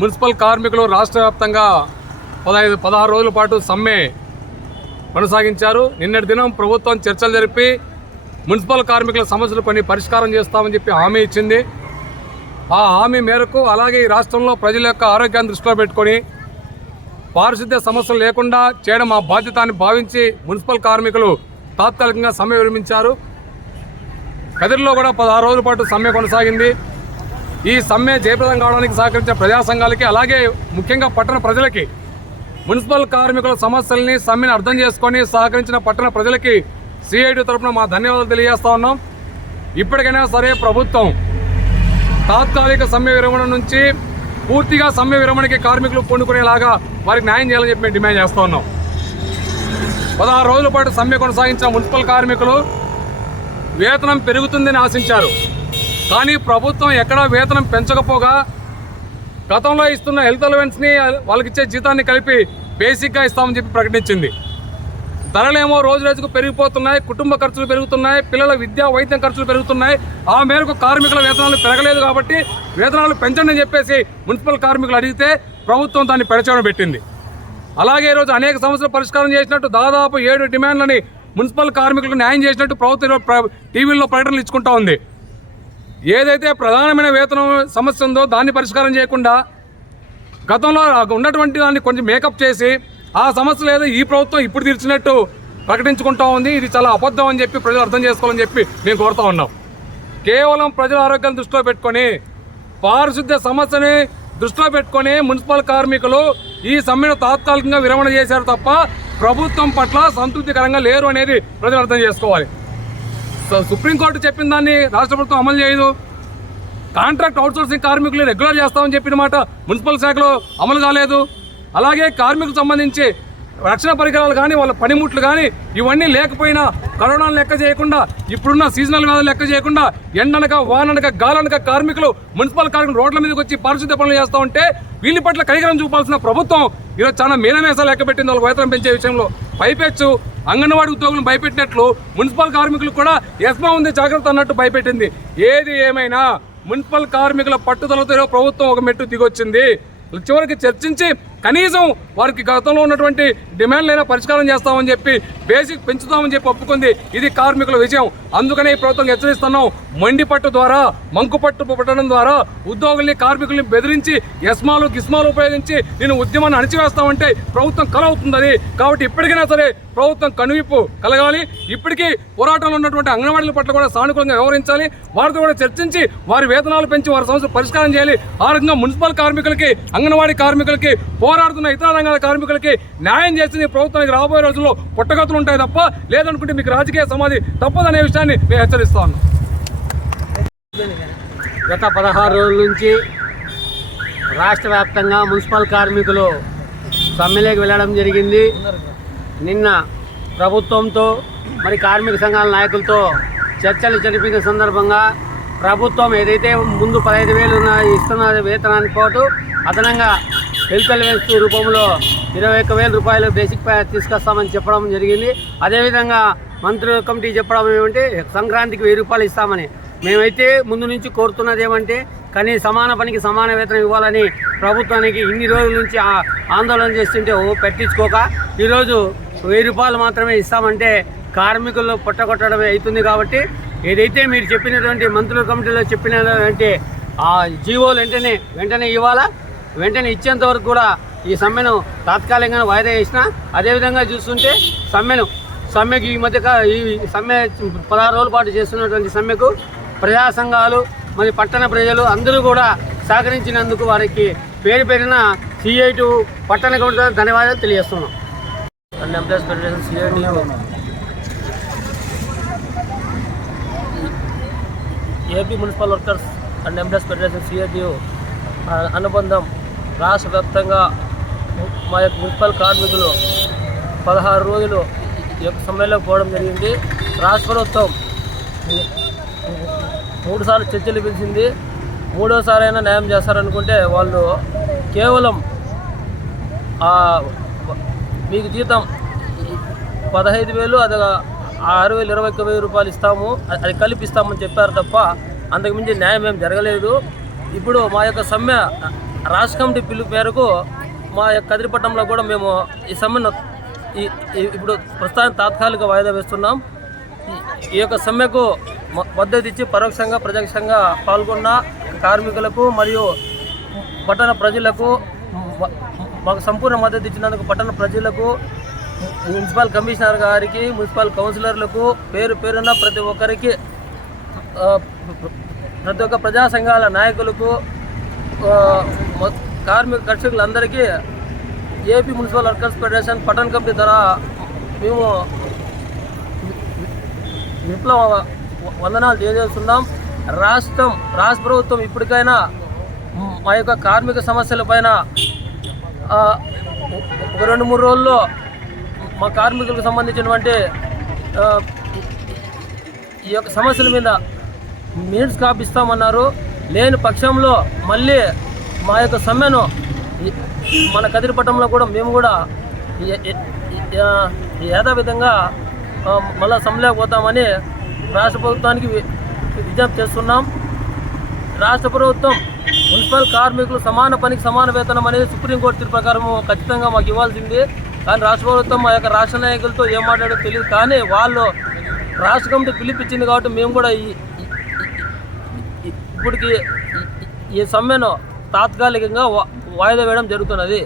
Municipal కార్మికులు రాష్ట్ర వ్యాప్తంగా పదహైదు పదహారు రోజుల పాటు సమ్మె కొనసాగించారు. నిన్నటి దినం ప్రభుత్వం చర్చలు జరిపి మున్సిపల్ కార్మికుల సమస్యలు కొన్ని పరిష్కారం చేస్తామని చెప్పి హామీ ఇచ్చింది. ఆ హామీ మేరకు అలాగే ఈ రాష్ట్రంలో ప్రజల యొక్క ఆరోగ్యాన్ని దృష్టిలో పెట్టుకొని పారిశుద్ధ్య సమస్యలు లేకుండా చేయడం మా బాధ్యత అని భావించి మున్సిపల్ కార్మికులు తాత్కాలికంగా సమ్మె విరమించారు. కదిరిలో కూడా పదహారు రోజుల పాటు సమ్మె కొనసాగింది. ఈ సమ్మె జయప్రదం కావడానికి సహకరించిన ప్రజా సంఘాలకి అలాగే ముఖ్యంగా పట్టణ ప్రజలకి మున్సిపల్ కార్మికుల సమస్యల్ని సమ్మెని అర్థం చేసుకొని సహకరించిన పట్టణ ప్రజలకి సిఐటి తరపున మా ధన్యవాదాలు తెలియజేస్తా ఉన్నాం. ఇప్పటికైనా సరే ప్రభుత్వం తాత్కాలిక సమ్మె విరమణ నుంచి పూర్తిగా సమ్మె విరమణకి కార్మికులు పొందుకునేలాగా వారికి న్యాయం చేయాలని చెప్పి మేము డిమాండ్ చేస్తూ ఉన్నాం. పదహారు రోజుల పాటు సమ్మె కొనసాగించిన మున్సిపల్ కార్మికులు వేతనం పెరుగుతుందని ఆశించారు. కానీ ప్రభుత్వం ఎక్కడా వేతనం పెంచకపోగా గతంలో ఇస్తున్న హెల్త్ అలవెన్స్ని వాళ్ళకి ఇచ్చే జీతాన్ని కలిపి బేసిక్గా ఇస్తామని చెప్పి ప్రకటించింది. ధరలేమో రోజు రోజుకు పెరిగిపోతున్నాయి కుటుంబ ఖర్చులు పెరుగుతున్నాయి పిల్లల విద్యా వైద్యం ఖర్చులు పెరుగుతున్నాయి. ఆ మేరకు కార్మికుల వేతనాలు పెరగలేదు కాబట్టి వేతనాలు పెంచండి అని చెప్పేసి మున్సిపల్ కార్మికులు అడిగితే ప్రభుత్వం దాన్ని పెడచడం పెట్టింది. అలాగే ఈరోజు అనేక సమస్యలు పరిష్కారం చేసినట్టు దాదాపు ఏడు డిమాండ్లని మున్సిపల్ కార్మికులకు న్యాయం చేసినట్టు ప్రభుత్వం ప్ర- టీవీల్లో ప్రకటనలు ఇచ్చుకుంటా ఉంది. ఏదైతే ప్రధానమైన వేతనం సమస్య ఉందో దాన్ని పరిష్కారం చేయకుండా గతంలో ఉన్నటువంటి దాన్ని కొంచెం మేకప్ చేసి ఆ సమస్య లేదా ఈ ప్రభుత్వం ఇప్పుడు తీర్చినట్టు ప్రకటించుకుంటా ఉంది. ఇది చాలా అబద్ధం అని చెప్పి ప్రజలు అర్థం చేసుకోవాలని చెప్పి మేము కోరుతా ఉన్నాం. కేవలం ప్రజల ఆరోగ్యాన్ని దృష్టిలో పెట్టుకొని పారిశుద్ధ్య సమస్యని దృష్టిలో పెట్టుకొని మున్సిపల్ కార్మికులు ఈ సమ్మెను తాత్కాలికంగా విరమణ చేశారు తప్ప ప్రభుత్వం పట్ల సంతృప్తికరంగా లేరు అనేది ప్రజలు అర్థం చేసుకోవాలి. సుప్రీంకోర్టు చెప్పిన దాన్ని రాష్ట్ర ప్రభుత్వం అమలు చేయదు. కాంట్రాక్ట్ అవుట్సోర్సింగ్ కార్మికులు రెగ్యులర్ చేస్తామని చెప్పిన మాట మున్సిపల్ శాఖలో అమలు కాలేదు. అలాగే కార్మికులకు సంబంధించి రక్షణ పరికరాలు కానీ వాళ్ళ పనిముట్లు కానీ ఇవన్నీ లేకపోయినా కరోనాను లెక్క చేయకుండా ఇప్పుడున్న సీజనల్ వ్యాధులు లెక్క చేయకుండా ఎండనక వాననక గాలనక కార్మికులు మున్సిపల్ కార్మికులు రోడ్ల మీదకి వచ్చి పారిశుద్ధ పనులు చేస్తూ ఉంటే వీళ్ళ పట్ల కనికరం చూపాల్సిన ప్రభుత్వం ఈరోజు చాలా మీనమేసాలు లెక్క పెట్టింది. వాళ్ళు వేతనం పెంచే విషయంలో పైపెచ్చు. అంగన్వాడీ ఉద్యోగులను భయపెట్టినట్లు మున్సిపల్ కార్మికులు కూడా ఎస్మా ఉంది జాగ్రత్త అన్నట్టు భయపెట్టింది. ఏది ఏమైనా మున్సిపల్ కార్మికుల పట్టుదలతో ప్రభుత్వం ఒక మెట్టు దిగొచ్చింది. చివరికి చర్చించి కనీసం వారికి గతంలో ఉన్నటువంటి డిమాండ్లైనా పరిష్కారం చేస్తామని చెప్పి బేసిక్ పెంచుతామని చెప్పి ఒప్పుకుంది. ఇది కార్మికుల విజయం. అందుకనే ఈ ప్రభుత్వం హెచ్చరిస్తున్నాం. మండిపట్టు ద్వారా మంకుపట్టు పట్టడం ద్వారా ఉద్యోగుల్ని కార్మికుల్ని బెదిరించి యస్మాలు గిస్మాలు ఉపయోగించి నేను ఉద్యమాన్ని అణిచివేస్తామంటే ప్రభుత్వం కలవుతుందని కాబట్టి ఇప్పటికైనా సరే ప్రభుత్వం కనువిప్పు కలగాలి. ఇప్పటికీ పోరాటంలో ఉన్నటువంటి అంగన్వాడీల పట్ల కూడా సానుకూలంగా వ్యవహరించాలి. వారితో కూడా చర్చించి వారి వేతనాలు పెంచి వారి సమస్యలు పరిష్కారం చేయాలి. ఆ రకంగా మున్సిపల్ కార్మికులకి అంగన్వాడీ కార్మికులకి పోరాడుతున్న ఇతర రంగాల కార్మికులకి న్యాయం చేసింది ప్రభుత్వానికి రాబోయే రోజుల్లో పుట్టగతులు ఉంటాయి తప్ప లేదనుకుంటే మీకు రాజకీయ సమాధి తప్పదనే విషయాన్ని మేము హెచ్చరిస్తా ఉన్నాం. గత పదహారు రోజుల నుంచి రాష్ట్ర వ్యాప్తంగా మున్సిపల్ కార్మికులు సమ్మెలోకి వెళ్ళడం జరిగింది. నిన్న ప్రభుత్వంతో మరి కార్మిక సంఘాల నాయకులతో చర్చలు జరిపిన సందర్భంగా ప్రభుత్వం ఏదైతే ముందు పదహైదు వేలు ఇస్తున్న వేతనానికి పాటు అదనంగా హెల్త్ అలవెన్స్ రూపంలో ఇరవై ఒక్క వేల రూపాయలు బేసిక్ పే తీసుకొస్తామని చెప్పడం జరిగింది. అదేవిధంగా మంత్రుల కమిటీ చెప్పడం ఏమంటే సంక్రాంతికి వెయ్యి రూపాయలు ఇస్తామని. మేమైతే ముందు నుంచి కోరుతున్నది ఏమంటే కానీ సమాన పనికి సమాన వేతనం ఇవ్వాలని ప్రభుత్వానికి ఇన్ని రోజుల నుంచి ఆ- ఆందోళన చేస్తుంటే ఓ పెట్టించుకోక ఈరోజు వెయ్యి రూపాయలు మాత్రమే ఇస్తామంటే కార్మికులు పొట్టగొట్టడమే అవుతుంది కాబట్టి ఏదైతే మీరు చెప్పినటువంటి మంత్రుల కమిటీలో చెప్పినటువంటి ఆ జీవోలు వెంటనే వెంటనే ఇవ్వాలా? వెంటనే ఇచ్చేంత వరకు కూడా ఈ సమ్మెను తాత్కాలికంగా వాయిదా వేసిన అదేవిధంగా చూస్తుంటే సమ్మెను సమ్మెకు ఈ మధ్య ఈ సమ్మె పదహారు రోజుల పాటు చేస్తున్నటువంటి సమ్మెకు ప్రజా సంఘాలు మరి పట్టణ ప్రజలు అందరూ కూడా సహకరించినందుకు వారికి పేరు పెరిగిన సిఐటు పట్టణ కమిటీ ధన్యవాదాలు తెలియజేస్తున్నాం. And federation CITU AP municipal workers and employees federation CITU అనుబంధం రాష్ట్ర వ్యాప్తంగా మా యొక్క మున్సిపల్ కార్మికులు పదహారు రోజులు ఈ యొక్క సమ్మెలోకి పోవడం జరిగింది. రాష్ట్ర ప్రభుత్వం మూడుసార్లు చర్చలు పిలిచింది. మూడోసారి అయినా న్యాయం చేస్తారనుకుంటే వాళ్ళు కేవలం మీకు జీతం పదహైదు వేలు అది ఆరు వేలు ఇరవై ఒక్క వెయ్యి రూపాయలు ఇస్తాము. అది అది కలిపి ఇస్తామని చెప్పారు తప్ప అంతకుమించి న్యాయం ఏం జరగలేదు. ఇప్పుడు మా యొక్క సమ్మె రాష్ట్ర కమిటీ పిలుపు మేరకు మా యొక్క కదిరిపట్నంలో కూడా మేము ఈ సమ్మెను ఈ- ఇప్పుడు ప్రస్తుతానికి తాత్కాలిక వాయిదా వేస్తున్నాం. ఈ- యొక్క సమ్మెకు మ- మద్దతు ఇచ్చి పరోక్షంగా ప్రత్యక్షంగా పాల్గొన్న కార్మికులకు మరియు పట్టణ ప్రజలకు మాకు సంపూర్ణ మద్దతు ఇచ్చినందుకు పట్టణ ప్రజలకు మున్సిపల్ కమిషనర్ గారికి మున్సిపల్ కౌన్సిలర్లకు పేరు పేరున్న ప్రతి ఒక్కరికి ప్రతి ఒక్క ప్రజా సంఘాల నాయకులకు కార్మిక కర్షకులందరికీ ఏపీ మున్సిపల్ వర్కర్స్ ఫెడరేషన్ పట్టణ కమిటీ ద్వారా మేము విప్లవ వందనాలు తెలియజేస్తున్నాం. రాష్ట్రం రాష్ట్ర ప్రభుత్వం ఇప్పటికైనా మా యొక్క కార్మిక సమస్యల పైన ఒక రెండు మూడు రోజుల్లో మా కార్మికులకు సంబంధించినటువంటి ఈ యొక్క సమస్యల మీద మీన్స్ కాపిస్తామన్నారు లేని పక్షంలో మళ్ళీ మా యొక్క సమ్మెను మన కదిరిపట్నంలో కూడా మేము కూడా ఈ- విధంగా యథావిధంగా మళ్ళా సమ్మెలేకపోతామని రాష్ట్ర ప్రభుత్వానికి విజ్ఞప్తి చేస్తున్నాం. రాష్ట్ర ప్రభుత్వం మున్సిపల్ కార్మికులు సమాన పనికి సమాన వేతనం అనేది సుప్రీంకోర్టు తీర్పు ప్రకారం ఖచ్చితంగా మాకు ఇవ్వాల్సింది. కానీ రాష్ట్ర ప్రభుత్వం మా యొక్క రాష్ట్ర నాయకులతో ఏం మాట్లాడో తెలియదు కానీ వాళ్ళు రాష్ట్ర కమిటీ పిలిపించింది కాబట్టి మేము కూడా ఈ- ఇప్పటికి ఈ- సమ్మెను తాత్కాలికంగా వాయిదా వేయడం జరుగుతున్నది.